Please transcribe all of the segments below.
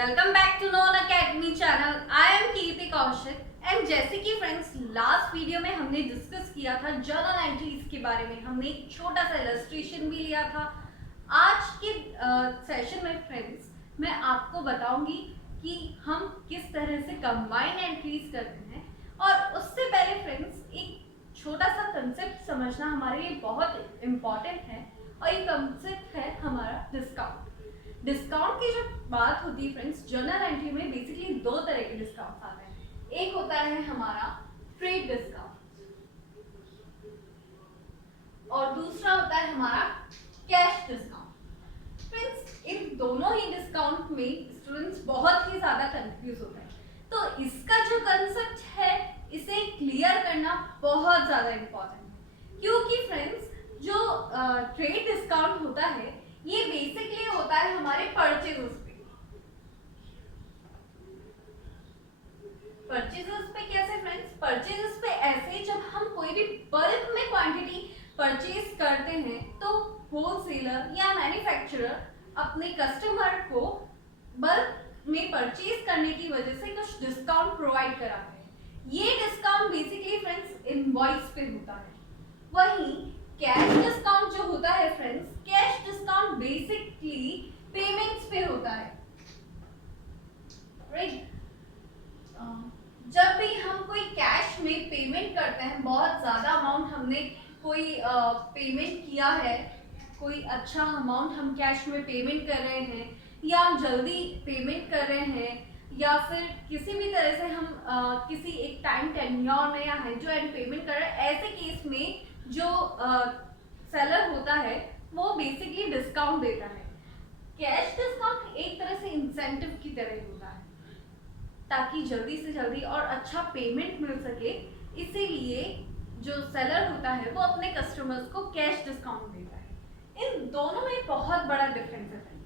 Welcome back to known academy channel. I am Kirti Kaushik and जैसे कि friends last video में हमने डिस्कस किया था जर्नल एंट्रीज के बारे में, हमने एक छोटा सा इलस्ट्रेशन भी लिया था। आज के सेशन में फ्रेंड्स मैं आपको बताऊंगी कि हम किस तरह से कंबाइन एंट्रीज करते हैं। और उससे पहले फ्रेंड्स एक छोटा सा कंसेप्ट समझना हमारे लिए बहुत इम्पॉर्टेंट है, और ये कंसेप्ट है हमारा डिस्काउंट। डिस्काउंट की जब बात होती है फ्रेंड्स, जर्नल एंट्री में बेसिकली दो तरह के डिस्काउंट आते हैं। एक होता है हमारा ट्रेड डिस्काउंट और दूसरा होता है हमारा कैश डिस्काउंट। फ्रेंड्स इन दोनों ही डिस्काउंट में स्टूडेंट्स बहुत ही ज्यादा कंफ्यूज होते हैं, तो इसका जो कंसेप्ट है इसे क्लियर करना बहुत ज्यादा इंपॉर्टेंट है। क्योंकि फ्रेंड्स जो ट्रेड डिस्काउंट होता है ये बेसिकली होता है हमारे परचेजेस पे। परचेजेस पे कैसे फ्रेंड्स? परचेजेस पे ऐसे जब हम कोई भी बल्क में क्वांटिटी परचेज करते हैं तो होलसेलर या मैन्युफैक्चरर अपने कस्टमर को बल्क में परचेज करने की वजह से कुछ डिस्काउंट प्रोवाइड कराते हैं। ये डिस्काउंट बेसिकली फ्रेंड्स इनवॉइस पे होता है। वहीं कैश डिस्काउंट जो होता है friends, cash discount basically payments पे होता है, राइट? जब भी हम कोई कैश में पेमेंट करते हैं, बहुत ज्यादा अमाउंट हमने कोई पेमेंट किया है, कोई अच्छा अमाउंट हम कैश में पेमेंट कर रहे हैं या जल्दी पेमेंट कर रहे हैं, या फिर किसी भी तरह से हम किसी एक टाइम टेन्योर में या हैंड टू हैंड पेमेंट कर रहे हैं, ऐसे केस में जो सेलर होता है वो बेसिकली डिस्काउंट देता है। कैश डिस्काउंट एक तरह से इंसेंटिव की तरह होता है ताकि जल्दी से जल्दी और अच्छा पेमेंट मिल सके, इसीलिए जो सेलर होता है वो अपने कस्टमर्स को कैश डिस्काउंट देता है। इन दोनों में बहुत बड़ा डिफरेंस है।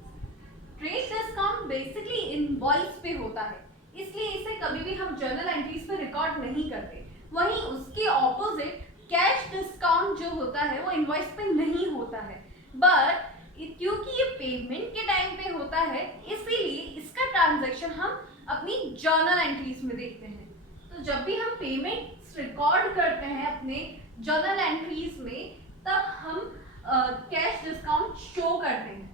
ट्रेड डिस्काउंट बेसिकली इनवॉइस पे होता है, इसलिए इसे कभी भी हम जर्नल एंट्रीज पे रिकॉर्ड नहीं करते। वहीं उसके ऑपोजिट कैश डिस्काउंट जो होता है वो इनवॉइस पे नहीं होता है, बट क्योंकि ये पेमेंट के टाइम पे होता है इसीलिए इसका ट्रांजैक्शन हम अपनी जर्नल एंट्रीज में देखते हैं। तो जब भी हम पेमेंट रिकॉर्ड करते हैं अपने जर्नल एंट्रीज में, तब हम कैश डिस्काउंट शो करते हैं,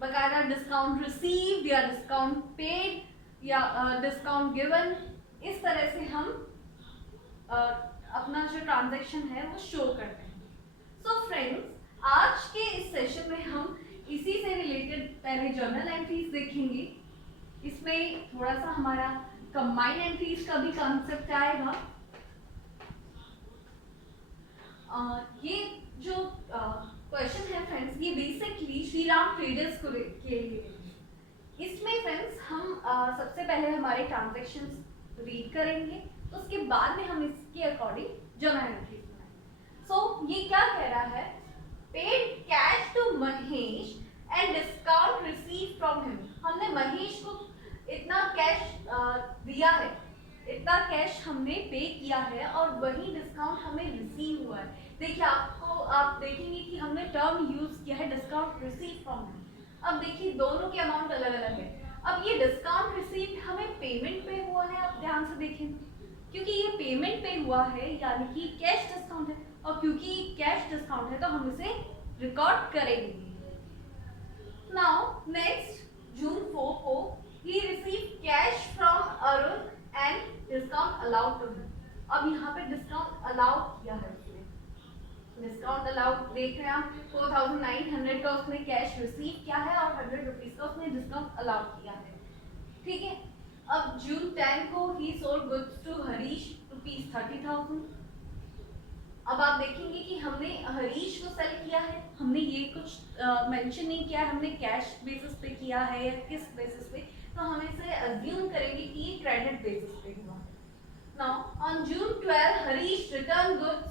बकायदा डिस्काउंट रिसीव्ड या डिस्काउंट पेड या डिस्काउंट गिवन, इस तरह से हम अपना जो ट्रांजैक्शन है वो शो करते हैं। सो फ्रेंड्स आज के इस सेशन में हम इसी से रिलेटेड पहले जर्नल एंट्रीज देखेंगे। इसमें थोड़ा सा हमारा कंबाइन एंट्रीज का भी कंसेप्ट आएगा। ये जो क्वेश्चन है फ्रेंड्स, ये बेसिकली श्री राम ट्रेडर्स को के लिए। इसमें फ्रेंड्स हम सबसे पहले हमारे ट्रांजैक्शंस रीड करेंगे, तो उसके बाद में हम इसके अकॉर्डिंग जर्नल एंट्रीज बनाएंगे। सो ये क्या कह रहा है? Paid cash to Mahesh and discount receive from him. हमने महेश को इतना कैश दिया है, इतना कैश हमने पे किया है और वही डिस्काउंट हमें रिसीव हुआ है। देखिए आप देखेंगे कि हमने टर्म यूज किया है डिस्काउंट रिसीव फ्रॉम हिम। अब देखिए दोनों के अमाउंट अलग अलग है। अब ये डिस्काउंट रिसीव हमें पेमेंट पे हुआ है, आप ध्यान से देखें, क्योंकि ये पेमेंट पे हुआ है यानी कि कैश डिस्काउंट है, और क्योंकि ये कैश डिस्काउंट है तो हम इसे रिकॉर्ड करेंगे। नाउ नेक्स्ट जून 4 को he received cash from Arun and discount allowed to him। अब यहाँ पे डिस्काउंट अलाउड किया है उसने, डिस्काउंट अलाउड देख रहे हैं आप, 4900 का उसने कैश रिसीव किया है और 100 रुपीज का उसने डिस्काउंट अलाउड किया है, ठीक है। अब जून 10 को he sold goods to Harish ₹30,000। अब आप देखेंगे कि हमने हरीश को सेल किया है, हमने ये कुछ मेंशन नहीं किया है हमने कैश बेसिस पे किया है या किस बेसिस पे, तो हम इसे अज्यूम करेंगे कि ये क्रेडिट बेसिस पे हुआ। Now on June 12 Harish return goods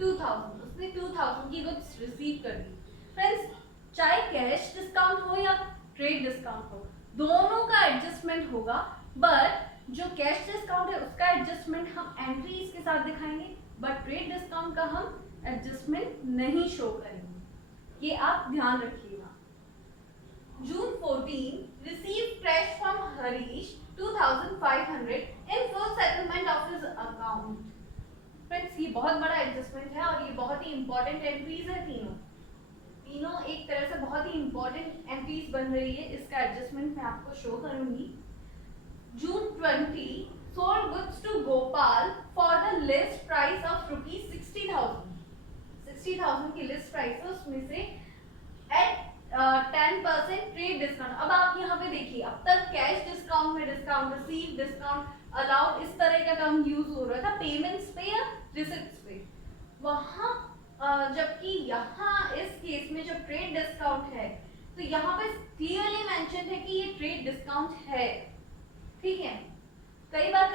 2000, उसने 2000 की गुड्स रिसीव कर दी। फ्रेंड्स चाहे कैश डिस्काउंट हो या ट्रेड डिस्काउंट हो, दोनों का एडजस्टमेंट होगा, बट जो कैश डिस्काउंट है उसका एडजस्टमेंट हम एंट्रीज के साथ दिखाएंगे, बट ट्रेड डिस्काउंट का हम एडजस्टमेंट नहीं शो करेंगे, ये आप ध्यान रखिएगा। जून 14 receive cash Harish 2500 in full settlement of his account. Friends ये बहुत बड़ा एडजस्टमेंट है और ये बहुत ही इंपॉर्टेंट एंट्रीज है तीनों एक तरह से बहुत ही इंपॉर्टेंट एंट्रीज बन रही है। इसका एडजस्टमेंट मैं आपको शो करूंगी। June 20 sold goods to Gopal for the list price of rupees 60,000। 60,000 की लिस्ट प्राइस है, उसमें से at 10% ट्रेड डिस्काउंट। अब आप यहाँ पे देखिए, अब तक कैश डिस्काउंट में डिस्काउंट, रिसीव डिस्काउंट, अलाउड, इस तरह का टर्म यूज हो रहा था पेमेंट्स पे या रिसिप्ट्स पे। वहां जबकि यहाँ इस केस में जो ट्रेड डिस्काउंट है, तो यहाँ पे क्लियरली मेंशन है कि ये ट्रेड डिस्काउंट है। ठीक है, कई बार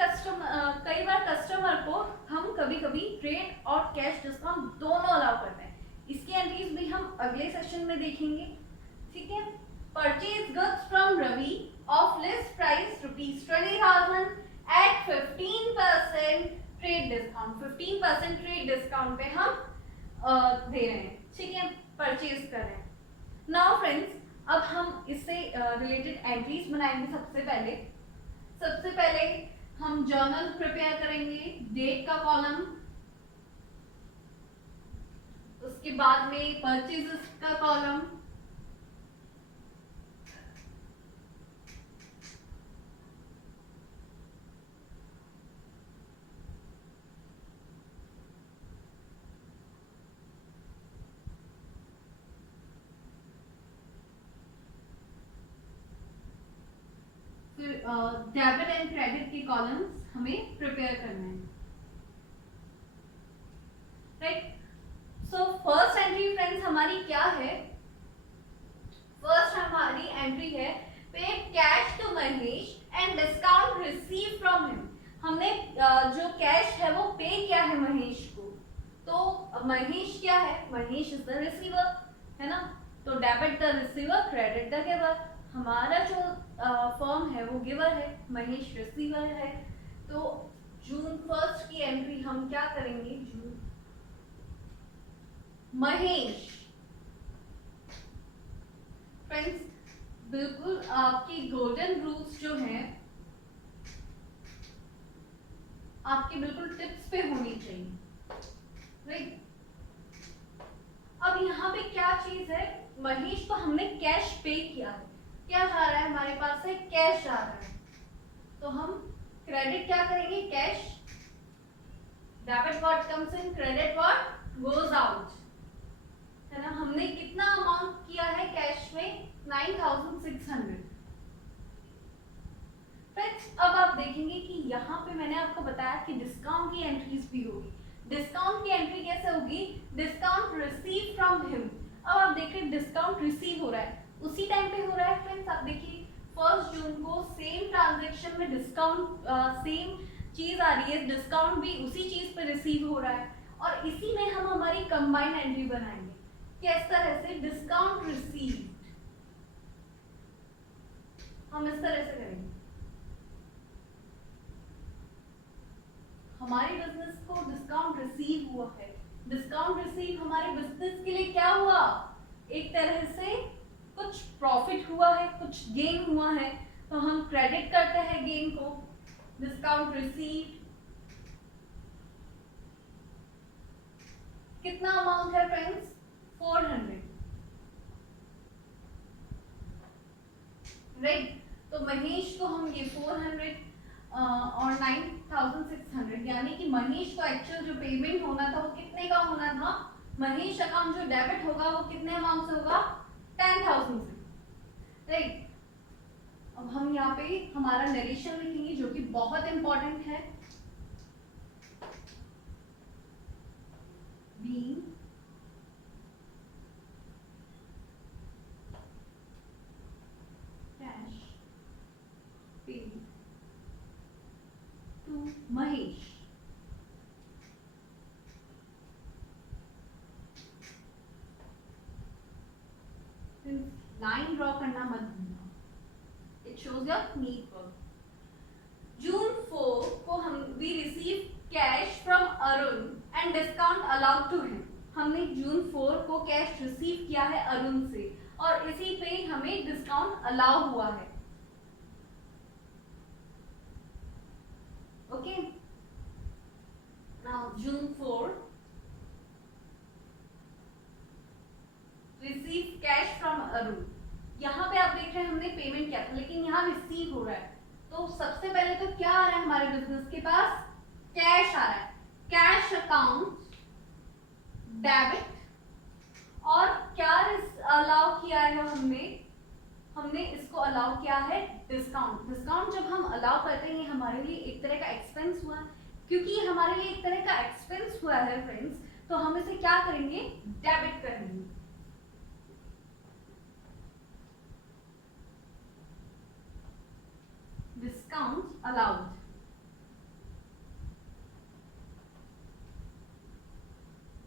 कस्टमर को हम कभी-कभी ट्रेड और कैश डिस्काउंट दोनों अलाउ करते हैं। इसकी एंट्रीज भी हम अगले सेशन में देखेंगे। ठीक है, purchase goods from Ravi of list price rupees 20,000 at 15% trade discount. 15% trade discount पे हम दे रहे हैं। ठीक है, परचेज कर रहे हैं। नाउ फ्रेंड्स, अब हम इससे रिलेटेड एंट्रीज बनाएंगे। सबसे पहले हम जर्नल प्रिपेयर करेंगे, डेट का कॉलम, उसके बाद में परचेजेस का कॉलम, फिर डेबिट एंड क्रेडिट के कॉलम्स हमें प्रिपेयर करना है। Right, so first entry friends हमारी क्या है? फर्स्ट हमारी एंट्री है pay cash to Mahesh and discount receive from him. हमने जो कैश है वो पे किया है महेश को। तो महेश क्या है? महेश इज द रिसीवर, है ना? तो debit the receiver, credit the giver. हमारा जो फर्म है वो गिवर है, महेश रिसीवर है। तो जून 1 की एंट्री हम क्या करेंगे? जून महेश। फ्रेंड्स, बिल्कुल आपकी गोल्डन रूल्स जो हैं आपकी बिल्कुल टिप्स पे होनी चाहिए। राइट, अब यहाँ पे क्या चीज है? महेश को हमने कैश पे किया है। क्या जा रहा है हमारे पास से? कैश जा रहा है। तो हम क्रेडिट क्या करेंगे? Cash. Debit what comes in, credit what goes out, है ना? हमने कितना अमाउंट किया है कैश में? 9,600। फ्रेंड्स, अब आप देखेंगे कि यहाँ पे मैंने आपको बताया कि डिस्काउंट की एंट्रीज भी होगी। डिस्काउंट की एंट्री कैसे होगी? Discount receive from him. अब आप देखिए डिस्काउंट रिसीव हो रहा है, उसी टाइम पे हो रहा है। फ्रेंड्स, आप देखिए 1 जून को सेम ट्रांजैक्शन में डिस्काउंट सेम चीज आ रही है, डिस्काउंट भी उसी चीज पे रिसीव हो रहा है। और इसी में हम हमारी कंबाइंड एंट्री बनाएंगे। किस तरह से? डिस्काउंट रिसीव, हम इस तरह से करेंगे। हमारे बिजनेस को डिस्काउंट रिसीव हुआ है। डिस्काउंट रिसीव हमारे बिजनेस के लिए क्या हुआ? एक तरह से कुछ प्रॉफिट हुआ है, कुछ गेन हुआ है, तो हम क्रेडिट करते हैं गेन को। डिस्काउंट रिसीव, कितना अमाउंट है फ्रेंड्स? 400। राइट, तो महेश को हम ये 400 और 9,600, यानी कि महेश को एक्चुअल जो पेमेंट होना था वो कितने का होना था? महेश अकाउंट जो डेबिट होगा वो कितने अमाउंट से होगा? 10,000 से। राइट, अब हम यहाँ पे हमारा नरेशन लिखेंगे जो कि बहुत इंपॉर्टेंट है। being cash paid to Mahesh। Line draw करना मत भूलना, it shows your neat work. June 4 को हम we receive cash from Arun and discount allowed to him. हमने जून 4 को कैश रिसीव किया है अरुण से और इसी पे हमें डिस्काउंट अलाउ हुआ है। Okay, now June 4 receive cash from Arun. यहाँ पे आप देख रहे हैं हमने पेमेंट किया था, लेकिन यहाँ रिसीव हो रहा है। तो सबसे पहले तो क्या आ रहा है हमारे बिजनेस के पास? कैश आ रहा है, कैश अकाउंट डेबिट। और क्या अलाउ किया है हमने इसको अलाउ किया है डिस्काउंट। डिस्काउंट जब हम अलाउ करते हैं, ये हमारे लिए एक तरह का एक्सपेंस हुआ। क्योंकि ये हमारे लिए एक तरह का एक्सपेंस हुआ है फ्रेंड्स, तो हम इसे क्या करेंगे? डेबिट करेंगे। Discount allowed,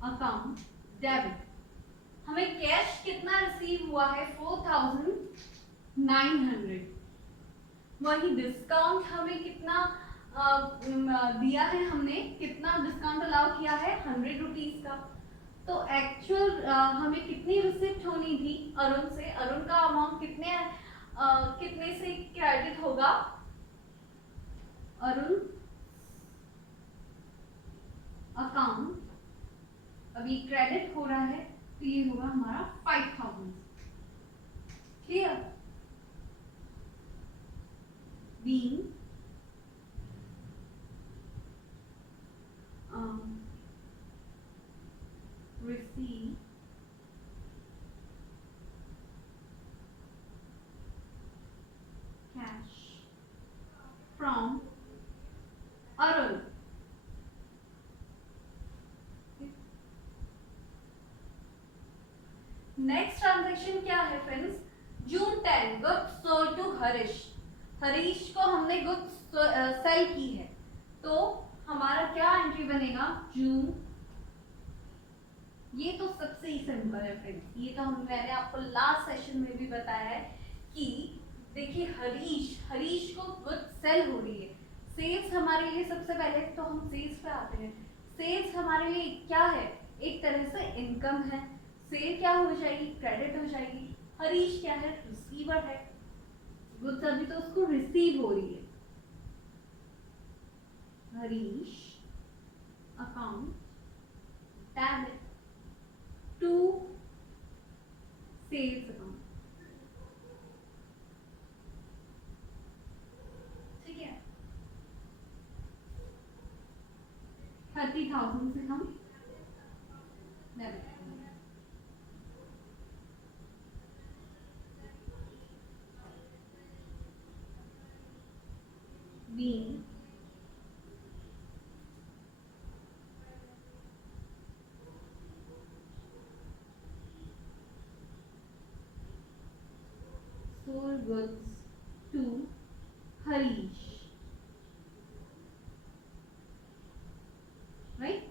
account debit. हमें कैश कितना रिसीव हुआ है? 4900। वही डिस्काउंट हमें कितना दिया है, हमने कितना डिस्काउंट अलाउ किया है? 100 रुपीज का। तो एक्चुअल हमें कितनी रिसिप्ट होनी थी अरुण से? अरुण का अमाउंट कितने से क्रेडिट होगा? अरुण अकाउंट अभी क्रेडिट हो रहा है, तो ये होगा हमारा 5000। Clear? Being receive cash from Arun. Next transaction क्या है friends? June 10 goods sold to Harish. Harish को हमने गुड्स सेल की है, तो हमारा क्या एंट्री बनेगा? जून। ये तो सबसे ही सिंपल है फ्रेंड्स, ये तो मैंने आपको लास्ट सेशन में भी बताया है कि देखिए हरीश को गुड्स सेल हो रही है। सेल्स हमारे लिए सबसे पहले तो हम सेल्स पे आते हैं। सेल्स हमारे लिए क्या है? एक तरह से इनकम है। सेल क्या हो जाएगी? क्रेडिट हो जाएगी। हरीश क्या है? रिसीवर है। गुड्स अभी तो उसको रिसीव हो रही है। Harish account debit to sales account. ठीक है, 30,000 से हम डेबिट करेंगे। being sold goods to Harish, right?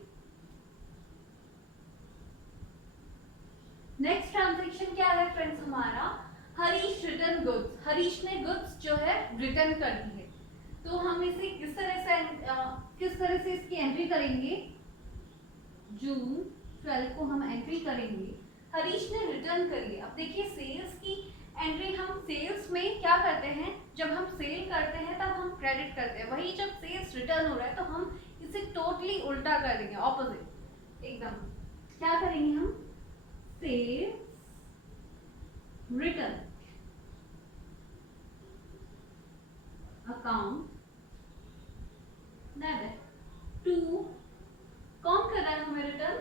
Next transaction क्या है फ्रेंड्स हमारा? Harish return goods. हरीश ने गुड्स जो है रिटर्न कर दी है, तो हम इसे किस तरह से इसकी एंट्री करेंगे? जून 12 को हम एंट्री करेंगे। हरीश ने रिटर्न करी है। अब देखिए सेल्स की एंट्री हम सेल्स में क्या करते हैं? जब हम सेल करते हैं तब हम क्रेडिट करते हैं। वही जब सेल्स रिटर्न हो रहा है तो हम इसे टोटली उल्टा कर देंगे, ऑपोजिट एकदम। क्या करेंगे हम? Sales return account debit to, कौन कर रहा है हमें return?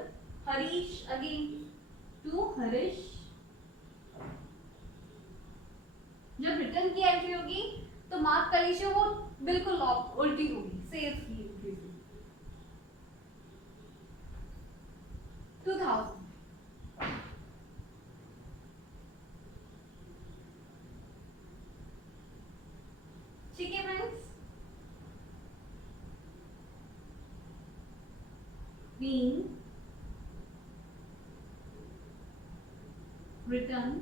Harish again, to Harish. जब रिटर्न की एंट्री होगी तो मार्क कर लीजिए वो बिल्कुल उल्टी होगी, सेल्स की एंट्री से। 2000। ठीक है friends, being return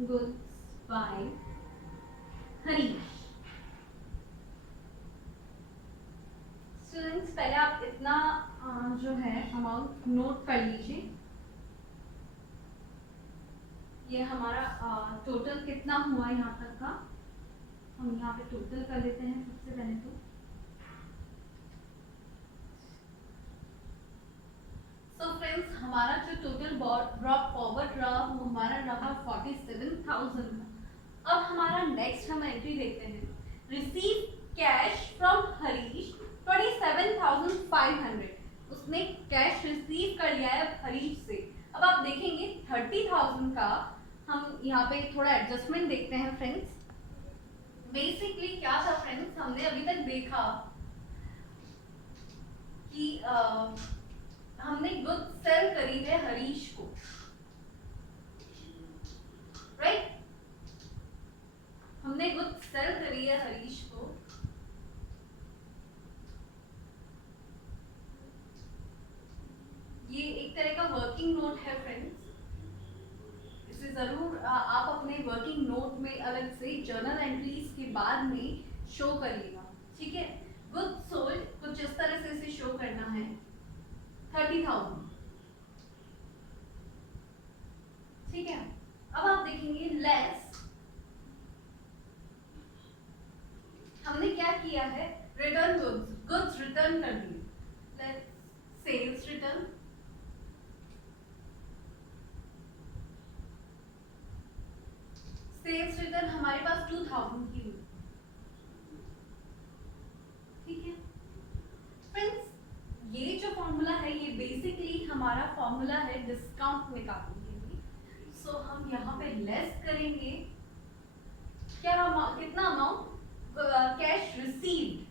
goods by Harish. Students पहले आप इतना जो है अमाउंट नोट कर लीजिए। ये हमारा टोटल कितना हुआ यहाँ तक का, हम यहाँ पे टोटल कर लेते हैं सबसे पहले तो। सो फ्रेंड्स, हमारा जो टोटल ड्रॉप फॉरवर्ड रहा वो हमारा रहा 47,000 का। अब हमारा नेक्स्ट हम एंट्री देखते हैं, रिसीव कैश फ्रॉम हरीश 27,500। उसने कैश रिसीव कर लिया है हरीश से। अब आप देखेंगे 30,000 का हम यहाँ पे थोड़ा एडजस्टमेंट देखते हैं फ्रेंड्स। बेसिकली क्या था फ्रेंड्स, हमने अभी तक देखा कि हमने गुड सेल करी है हरीश को, राइट? हमने गुड सेल करी है हरीश को। ये एक तरह का वर्किंग नोट है फ्रेंड्स, इसे जरूर आप अपने वर्किंग नोट में अलग से जर्नल एंट्रीज के बाद में शो करिएगा, ठीक है? गुड सोल्ड कुछ इस तरह से इसे शो करना है 30,000, ठीक है? अब आप देखेंगे लेस, हमने क्या किया है, रिटर्न गुड्स रिटर्न कर दिए। Let's sales return, sales return हमारे पास 2,000 की हुई, ठीक है फ्रेंड्स? ये जो फॉर्मूला है ये बेसिकली हमारा फॉर्मूला है डिस्काउंट निकालने के लिए। सो हम यहाँ पे लेस करेंगे क्या, कितना अमाउंट, कैश रिसीव्ड,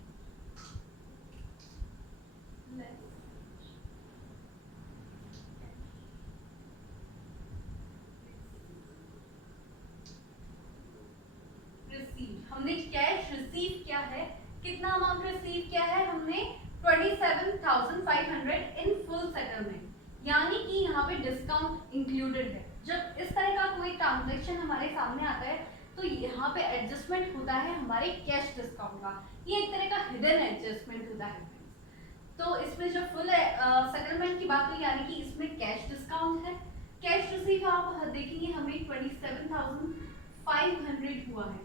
हमने कैश रिसीव किया है, कितना अमाउंट रिसीव किया है हमने, 27,500 इन फुल सेटलमेंट, यानी कि यहाँ पे डिस्काउंट इंक्लूडेड है। जब इस तरह का कोई ट्रांजैक्शन हमारे सामने आता है तो यहाँ पे एडजस्टमेंट होता है हमारे कैश डिस्काउंट का, ये एक तरह का हिडन एडजस्टमेंट होता है। तो इसमें जब फुल सेटलमेंट की बात हुई यानी कि इसमें कैश डिस्काउंट है। कैश रिसीव आप देखेंगे हमें 27,500 हुआ है,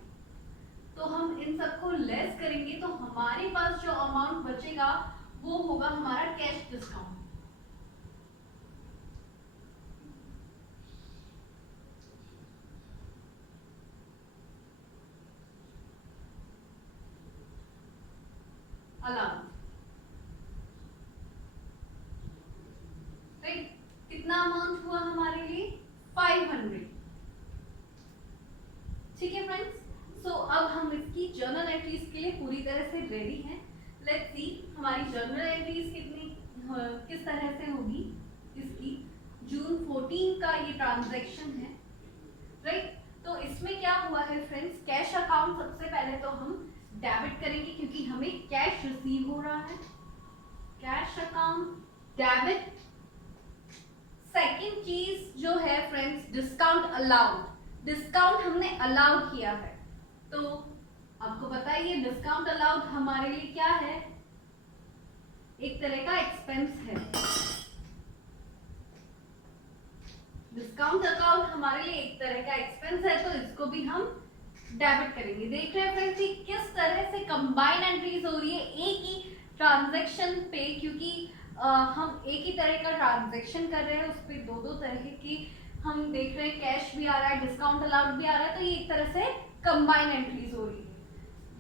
तो हम इन सबको लेस करेंगे तो हमारे पास जो अमाउंट बचेगा वो होगा हमारा कैश डिस्काउंट। Allowance, right? कितना अमाउंट हुआ हमारे लिए, 500, ठीक है फ्रेंड्स? सो अब हम इसकी जर्नल एंट्रीज के लिए पूरी तरह से रेडी हैं। लेट्स सी हमारी जर्नल एंट्रीज कितनी किस तरह से होगी। इसकी जून 14 का ये ट्रांजैक्शन है, राइट? तो इसमें क्या हुआ है फ्रेंड्स, कैश अकाउंट सबसे पहले तो हम डेबिट करेंगे क्योंकि हमें कैश रिसीव हो रहा है, कैश अकाउंट डेबिट। सेकंड चीज जो है फ्रेंड्स, डिस्काउंट अलाउड, डिस्काउंट हमने अलाउ किया है, तो आपको पता है ये डिस्काउंट अलाउड हमारे लिए क्या है, एक तरह का एक्सपेंस है। डिस्काउंट अकाउंट हमारे लिए एक तरह का एक्सपेंस है, तो इसको भी हम डेबिट करेंगे। देख रहे हैं फ्रेंड्स कि किस तरह से कंबाइन एंट्रीज हो रही है एक ही ट्रांजैक्शन पे, क्योंकि हम एक ही तरह का ट्रांजैक्शन कर रहे हैं, उस पर दो दो तरह की हम देख रहे हैं, कैश भी आ रहा है, डिस्काउंट अलाउड भी आ रहा है, तो ये एक तरह से कंबाइन एंट्रीज हो रही है।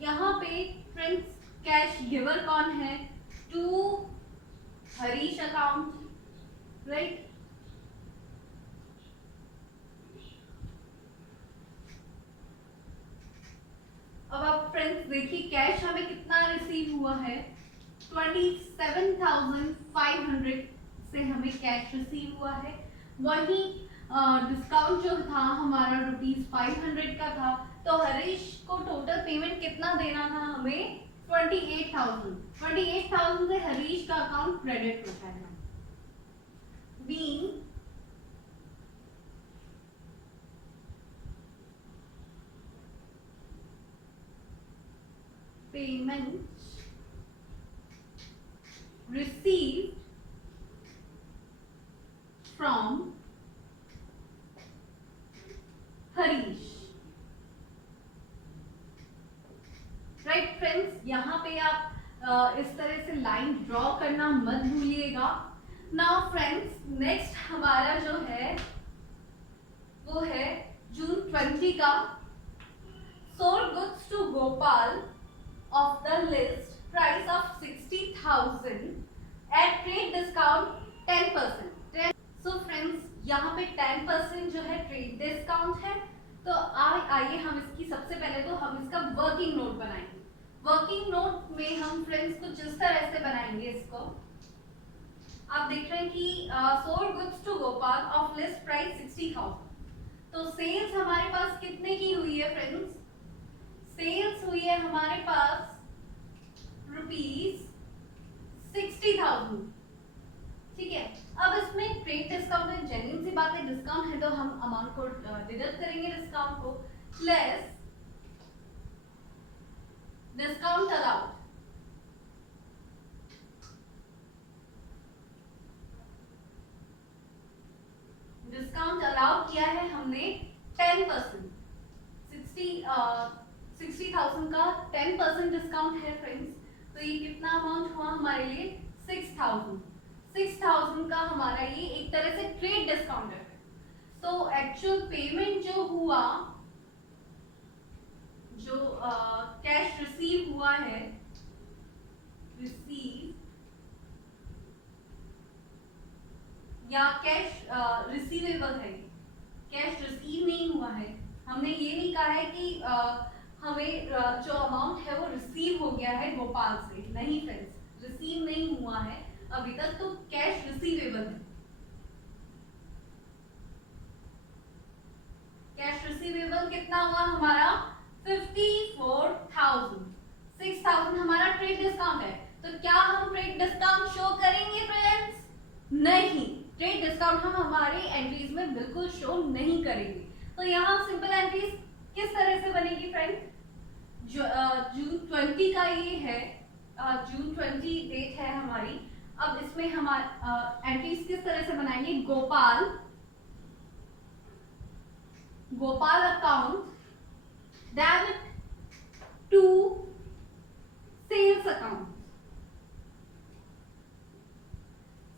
यहाँ पे फ्रेंड्स कैश गिवर कौन है, टू हरीश अकाउंट, राइट? अब आप फ्रेंड्स देखिए कैश हमें कितना रिसीव हुआ है, 27,500 से हमें कैश रिसीव हुआ है। वहीं डिस्काउंट जो था हमारा ₹500 का था, तो हरीश को टोटल पेमेंट कितना देना था हमें, 28,000 से हरीश का अकाउंट क्रेडिट होता है। Being payment received from Harish. Right friends, यहाँ पे आप इस तरह से लाइन ड्रॉ करना मत भूलिएगा। नाउ फ्रेंड्स, नेक्स्ट हमारा जो है वो है जून 20 का। Sold goods to Gopal of the list price of 60,000 at trade discount 10%। So friends, यहाँ पे 10% जो है ट्रेड डिस्काउंट है। तो आइए हम इसकी सबसे पहले तो हम इसका वर्किंग नोट बनाएंगे। वर्किंग नोट में हम फ्रेंड्स कुछ इस तरह से बनाएंगे इसको। आप देख रहे हैं कि sold goods to Gopal of list price 60,000। तो सेल्स हमारे पास कितने की हुई है फ्रेंड्स? सेल्स हुई है हमारे पास रुपीज 60,000। ठीक है, अब इसमें ट्रेड डिस्काउंट है, जेन्युइन सी बात है, डिस्काउंट है तो हम अमाउंट को डिडक्ट करेंगे, डिस्काउंट को less discount allowed. Discount allow किया है हमने 10%। 60,000 का 10% डिस्काउंट है फ्रेंड्स। तो ये कितना अमाउंट हुआ हमारे लिए? 6,000। 6,000 का हमारा ये एक तरह से ट्रेड डिस्काउंट है। तो एक्चुअल पेमेंट जो हुआ, जो कैश रिसीव हुआ है, रिसीव या कैश रिसीवेबल है, कैश रिसीव नहीं हुआ है। हमने ये नहीं कहा है कि हमें जो अमाउंट है वो रिसीव हो गया है गोपाल से, नहीं फ्रेंड्स, रिसीव नहीं हुआ है अभी तक, तो कैश रिसीवेबल है। कैश रिसीवेबल कितना हुआ हमारा? 54,000। 6,000 हमारा ट्रेड डिस्काउंट है। तो क्या हम ट्रेड डिस्काउंट शो करेंगे फ्रेंड्स? नहीं, ट्रेड डिस्काउंट हम हमारी एंट्रीज में बिल्कुल शो नहीं करेंगे। तो यहाँ सिंपल एंट्रीज किस तरह से बनेगी फ्रेंड? जून 20 का ये है, जून 20 डेट है हमारी। अब इसमें हमारे एंट्रीज किस तरह से बनाएंगे? Gopal account debit to sales account.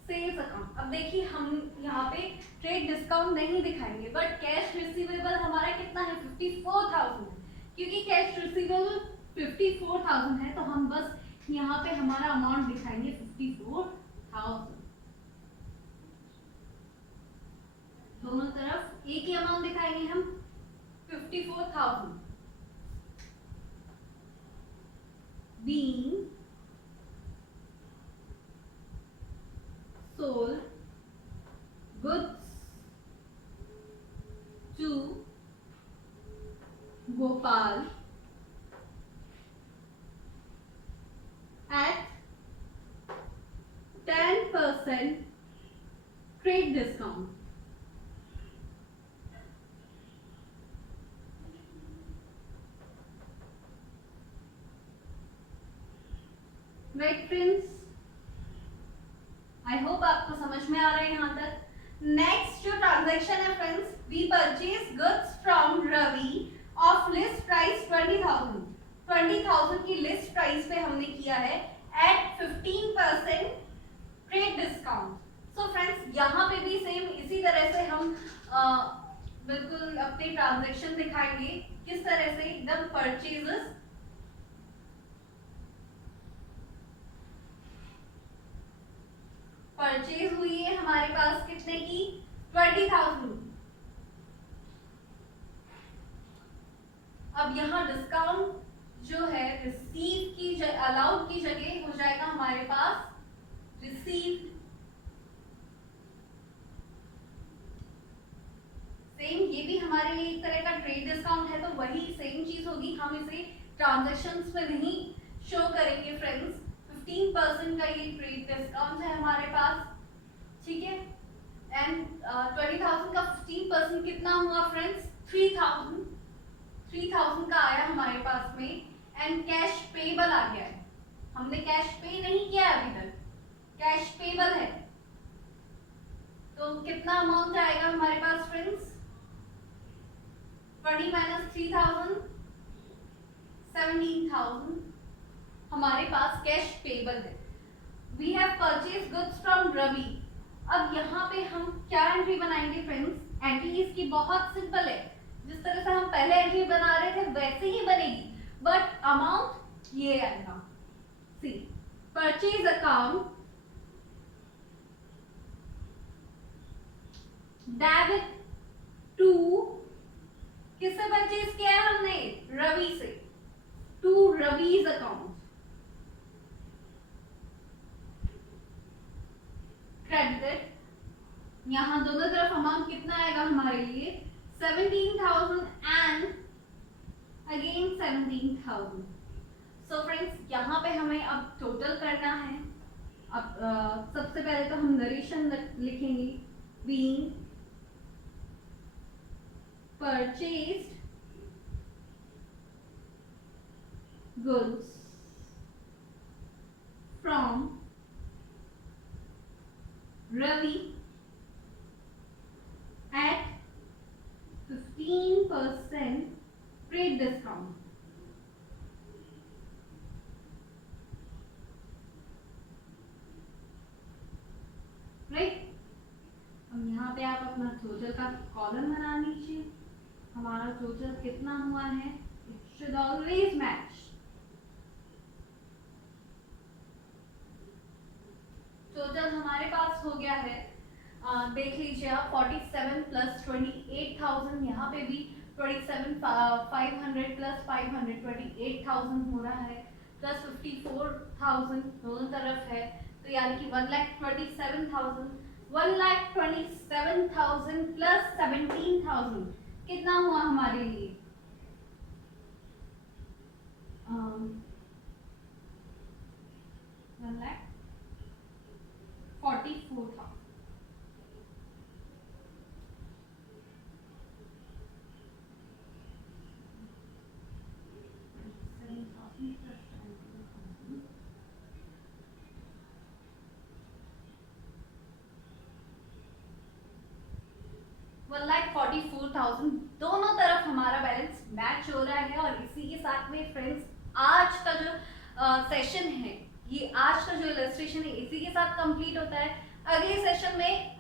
Sales account, अब देखिए हम यहाँ पे ट्रेड डिस्काउंट नहीं दिखाएंगे, बट कैश रिसीवेबल हमारा कितना है? 54,000। क्योंकि कैश रिसीवेबल 54,000 है तो हम बस यहाँ पे हमारा अमाउंट दिखाएंगे 54,000। दोनों तरफ एक ही अमाउंट दिखाएंगे हम, 54,000 being sold goods to Gopal at 10% trade discount. Right friends, I hope आपको समझ में आ रहा है यहाँ तक। नेक्स्ट जो ट्रांजैक्शन है friends, we purchase goods from Ravi of list price 20,000। 20,000 की लिस्ट प्राइस पे हमने किया है at 15% trade discount. So friends, यहाँ पे भी सेम इसी तरह से हम बिल्कुल अपने ट्रांजैक्शन दिखाएंगे। किस तरह से? एकदम परचेजेस, परचेज हुई है हमारे पास कितने की? 20,000। अब यहाँ डिस्काउंट जो है रिसीव की अलाउड की जगह हो जाएगा हमारे पास रिसीव। सेम ये भी हमारे लिए एक तरह का ट्रेड डिस्काउंट है, तो वही सेम चीज होगी, हम इसे ट्रांजैक्शंस में नहीं शो करेंगे फ्रेंड्स। 15% का ये ट्रेड डिस्काउंट है हमारे पास, ठीक है। एंड 20,000 का 15% कितना हुआ फ्रेंड्स? 3,000। 3,000 का आया हमारे पास में। एंड कैश पेबल आ गया है, हमने कैश पे नहीं किया अभी तक, कैश पेबल है। तो कितना अमाउंट आएगा हमारे पास फ्रेंड्स? 20 माइनस 3000 17,000 हमारे पास कैश पेबल है। We have purchase goods from Ravi. अब यहाँ पे हम क्या एंट्री बनाएंगे फ्रेंड्स? एंट्री इसकी बहुत सिंपल है, जिस तरह से हम पहले एंट्री बना रहे थे वैसे ही बनेगी, बट अमाउंट ये आएगा। See purchase account debit to, किससे परचेज किया है हमने? रवि से, टू रवि's अकाउंट। क्रेडिट, यहां दोनों तरफ अमाउंट कितना आएगा हमारे लिए? 17,000 एंड अगेन 17,000। सो फ्रेंड्स, यहाँ पे हमें अब टोटल करना है। अब सबसे पहले तो हम नरेशन लिखेंगे। Being purchased goods from Ravi at 15% trade discount. Right, अब यहाँ पे आप अपना टोटल का कॉलम बना लीजिए। हमारा टोटल कितना हुआ है? It should always match. Total हमारे पास हो गया है, देख लीजिए आप, 47 प्लस 28,000, यहाँ पे भी 27,500 प्लस 500 28,000 हो रहा है, प्लस 54,000 दोनों तरफ है, तो यानी कि 1,27,000। 1,27,000 प्लस 17,000 कितना हुआ हमारे लिए? 1,44,000। दोनों तरफ हमारा बैलेंस मैच हो रहा है। और इसी के साथ में फ्रेंड्स, आज का जो सेशन है, ये आज का जो इलस्ट्रेशन है इसी के साथ कंप्लीट होता है। अगले सेशन में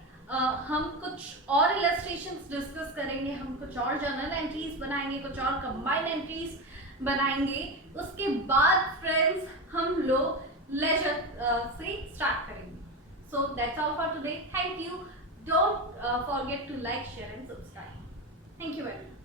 हम कुछ और इलस्ट्रेशंस डिस्कस करेंगे, हम कुछ और जर्नल एंट्रीज बनाएंगे, कुछ और कंबाइंड एंट्रीज बनाएंगे। उसके बाद फ्रेंड्स हम लोग लेजर से स्टार्ट करेंगे। So that's all for today. Thank you. Don't forget to like, share and subscribe. Thank you very much.